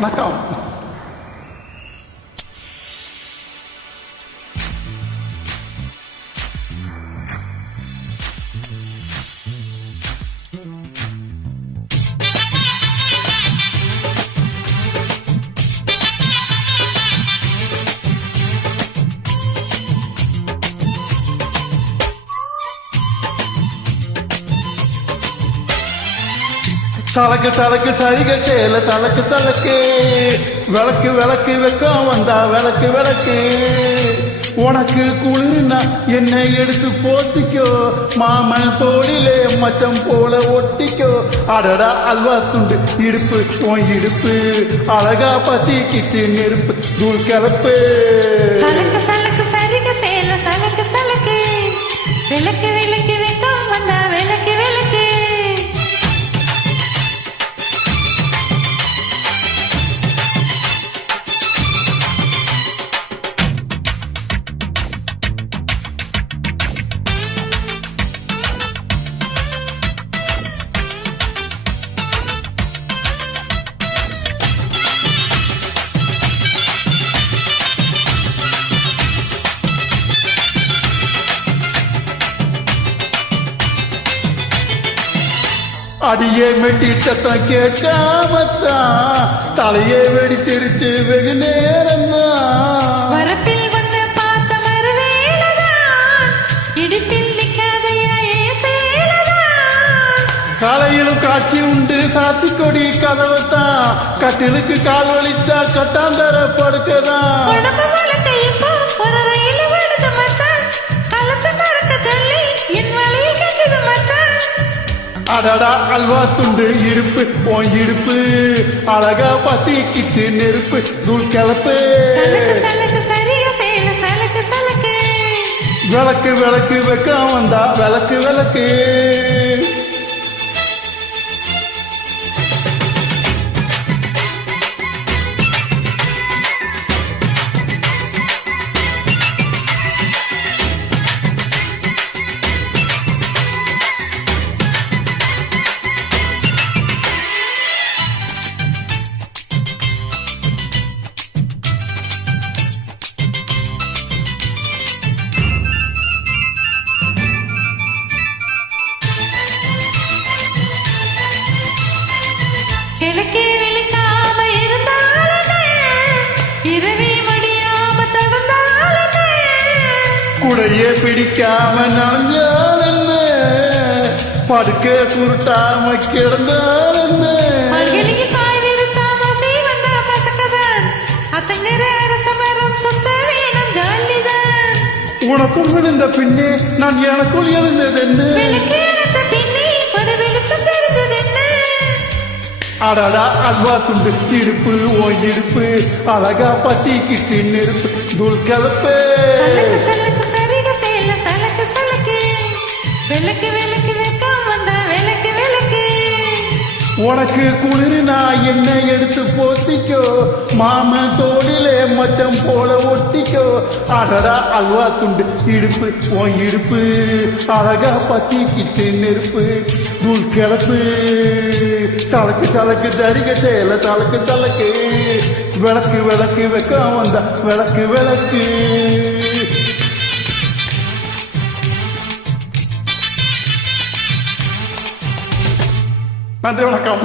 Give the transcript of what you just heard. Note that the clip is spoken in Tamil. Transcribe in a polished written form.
வணக்கம். சலக்கு சலக்கு சரிக சேல சலக்கு சலக்கு விளக்கு விளக்கு வெக்கம் வந்தா விளக்கு விளக்கு உனக்கு குளிர்னா என்னை எடுத்து போத்திக்கோ மாமன் தோளிலே மச்சம் போல ஒட்டிக்கோ அடடா அல்வா துண்டு இடுப்பு உன் இடுப்பு அழகா பத்திக்கிச்சு நெருப்பு தூள் கிளப்பு சலக்கு சலக்கு சரிக சேல சலக்கு சலக்கு விளக்கு விளக்கு வெக்கம் வந்தா விளக்கு விளக்கு அடியே மெட்டி சத்தம் கேட்காமத்தான் தலையே வெடிச்சிருச்சு வெகு நேரம் வரப்பில் வந்து பார்த்த மறுவேளதான் இடுப்பில் நிற்காதையா சேலதான் காலையிலும் காட்சி உண்டு சாத்தி கொடி கதவைத்தான் கட்டிலுக்கு கால் வலிச்சா கட்டாந்தர படுக்கதான் உடம்பு வளர்க்க இப்போ ஒரு ரயில் விடுது மச்சான் கலச்ச மறக்க சொல்லி என் வலையில் கட்டுது மச்சான் அடடா அல்வா துண்டு இடுப்பு உன் இடுப்பு அழகா பத்திக்கிச்சு நெருப்பு தூள் கிளப்பு சலக்கு சலக்கு சரிக சேல சலக்கு சலக்கு விளக்கு விளக்கு வெக்கம் வந்தா விளக்கு விளக்கு கிழக்கே விழிக்காம இருந்தாலே இரவி முடியாம தொடர்ந்தாலே குடையே பிடிக்காம நனைஞ்சால் என்ன படுக்க சுருட்டாம கிடந்தால் என்ன மல்கிலிக்கு பாய் விரிச்சாம சீவந்தா மசக்கதான் அத்தங்கிற அரசமரம் சொத்த வேணும் ஜாலிதான் உனக்குள் விழுந்த பின்னே நான் எனக்குள் எழுந்தது என்ன விளக்கு அணைச்ச பின்னே ஒரு வெளிச்சம் தெரிஞ்சது என்ன அடடா அல்வா துண்டு இடுப்பு ஓ இடுப்பு அழகா பத்திக்கிட்டு நெருப்பு தூள் கலப்பு சலக்கு சலக்கு சரிக சேல சலக்கு சலக்கு விளக்கு விளக்கு வெக்கம் வந்தா விளக்கு விளக்கு உனக்கு குளிர்னா என்ன எடுத்து போத்திக்கோ மாமன் தோளிலே மச்சம் போல ஒட்டிக்கோ அடடா அல்வா துண்டு இடுப்பு உன் இடுப்பு அழகா பத்திக்கிட்டு நெருப்பு தூள் கிளப்பு தலக்கு தலக்கு தரிக சேல தலக்கு தலக்கு விளக்கு விளக்கு வெக்கம் வந்தா விளக்கு விளக்கு நன்றி வணக்கம்.